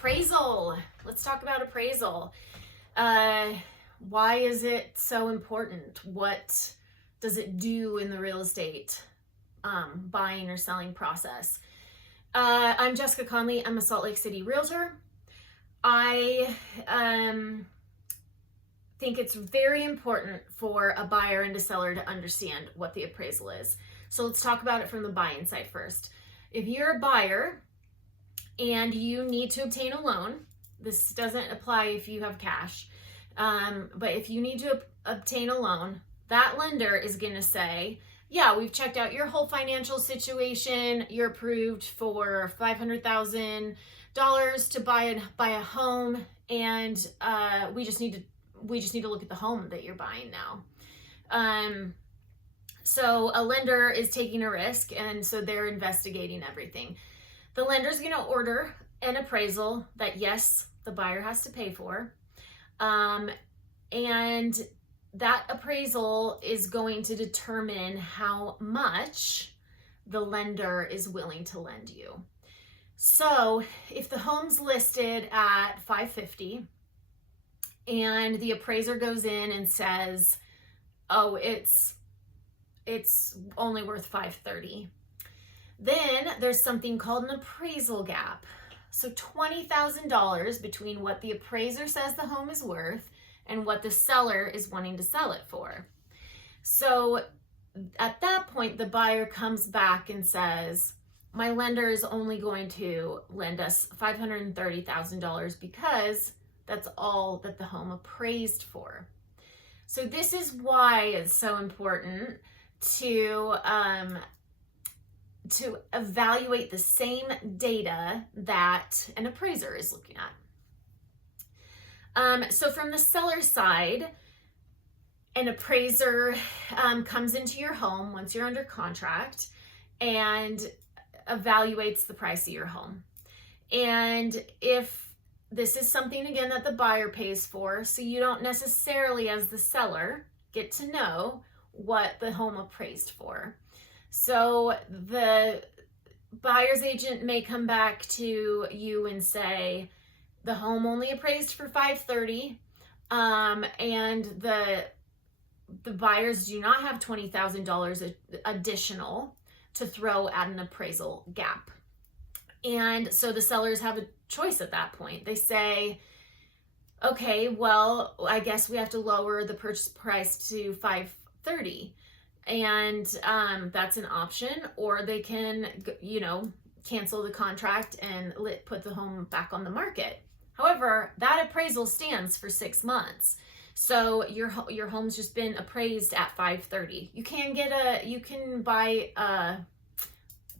Appraisal. Let's talk about appraisal. Why is it so important? What does it do in the real estate buying or selling process? I'm Jessica Conley. I'm a Salt Lake City realtor. I think it's very important for a buyer and a seller to understand what the appraisal is. So let's talk about it from the buying side first. If you're a buyer and you need to obtain a loan, this doesn't apply if you have cash, but if you need to obtain a loan, that lender is going to say, yeah, we've checked out your whole financial situation. You're approved for $500,000 to buy a home, and we just need to look at the home that you're buying now. So a lender is taking a risk, and so they're investigating everything. The lender's going to order an appraisal that, yes, the buyer has to pay for. And that appraisal is going to determine how much the lender is willing to lend you. So if the home's listed at $550 and the appraiser goes in and says, oh, it's only worth $530, then there's something called an appraisal gap. So $20,000 between what the appraiser says the home is worth and what the seller is wanting to sell it for. So at that point, the buyer comes back and says, my lender is only going to lend us $530,000 because that's all that the home appraised for. So this is why it's so important to evaluate the same data that an appraiser is looking at. So from the seller side, an appraiser comes into your home once you're under contract and evaluates the price of your home. And if this is something, again, that the buyer pays for, so you don't necessarily, as the seller, get to know what the home appraised for. So the buyer's agent may come back to you and say, the home only appraised for $530, and the buyers do not have $20,000 additional to throw at an appraisal gap. And so the sellers have a choice at that point. They say, okay, well, I guess we have to lower the purchase price to $530. And that's an option, or they can, cancel the contract and put the home back on the market. However, that appraisal stands for 6 months. So your home's just been appraised at $530. You can get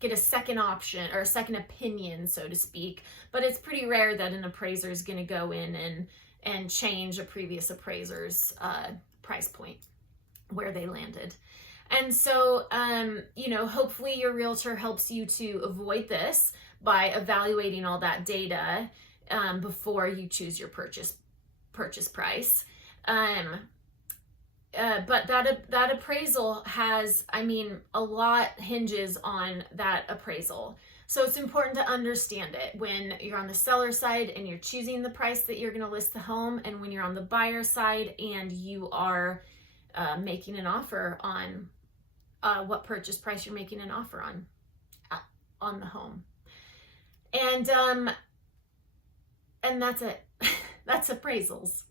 a second option or a second opinion, so to speak, but it's pretty rare that an appraiser is going to go in and change a previous appraiser's price point where they landed. And so, hopefully your realtor helps you to avoid this by evaluating all that data before you choose your purchase price. But that appraisal has, a lot hinges on that appraisal. So it's important to understand it when you're on the seller side and you're choosing the price that you're going to list the home, and when you're on the buyer side and you are making an offer on what purchase price you're making an offer on the home. And that's it. That's appraisals.